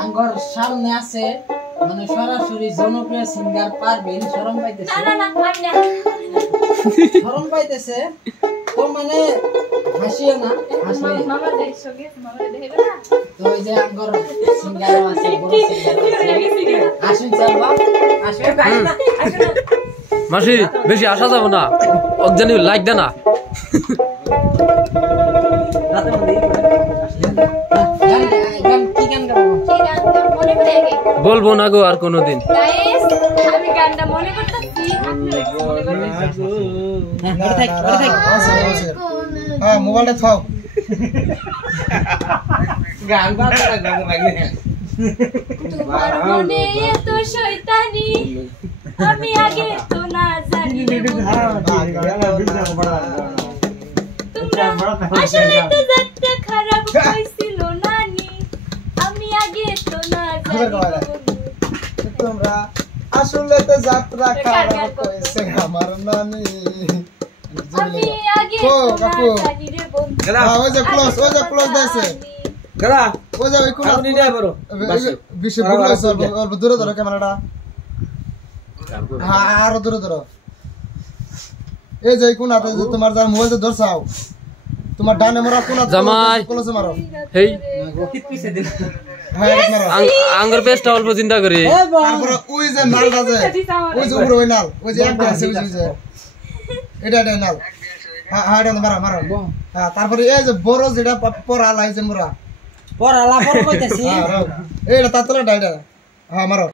আঙ্গর সামনে আছে মানে সরাসরি জনপ্রিয় সিঙ্গার পারবেন শরম পাইতেছে না না না শরম পাইতেছে তো মানে হাসিও না হাসলে মামা দেখছো কি মামা দেখবে না তো এই যে আঙ্গর সিঙ্গার আছে বড় সিঙ্গার আসুন চলবা আসুন না আসুন মাসি বেশি আসা যাব না অজ্ঞানী লাইক দে না রাতে মধ্যে গান কি গান গাবো কি গান মনে করে আগে বলবো না গো আর কোনোদিন গাইস আমি গানটা মনে করতেছি মনে থাক হ্যাঁ মোবাইলটা থাও গান বাজা লাগবে তোমার মনে এত শয়তানি আমি আগে তো না জানি আসলে তো যাত্রা খারাপ হয়েছিল নানি আমি আগে তো না জানি তোমরা আসলে তো যাত্রা খারাপ হয়েছে আমার নানি আমি আগে তো না জানি রে বন্ধু ওই যে ক্লোজ দিয়েছে গলা ওই যে ওই কোন আপনি নিয়ে বড় বিশ্ব ক্লোজ অল্প দূরে ধরো ক্যামেরাটা হ্যাঁ আরো দূরে ধরো এই যে কোন হাতে তোমার যার মোবাইল ধরছাও তোমার ডানে মোরা কোন হাতে জামাই ক্লোজে মারো হেই গতিত পিছে দিন হ্যাঁ মারো আঙ্গুর পেস্টটা অল্প চিন্তা করি তারপর ওই যে নালটা যে ওই যে উপরে ওই নাল ওই যে একটা আছে ওই যে এটা নাল হ্যাঁ হ্যাঁ এটা মারো হ্যাঁ তারপরে এই যে বড় যেটা পরালা এই যে মোরা পড়ালা পড় কইতেছি এইটা তাতলা ডাইডা হ্যাঁ মারো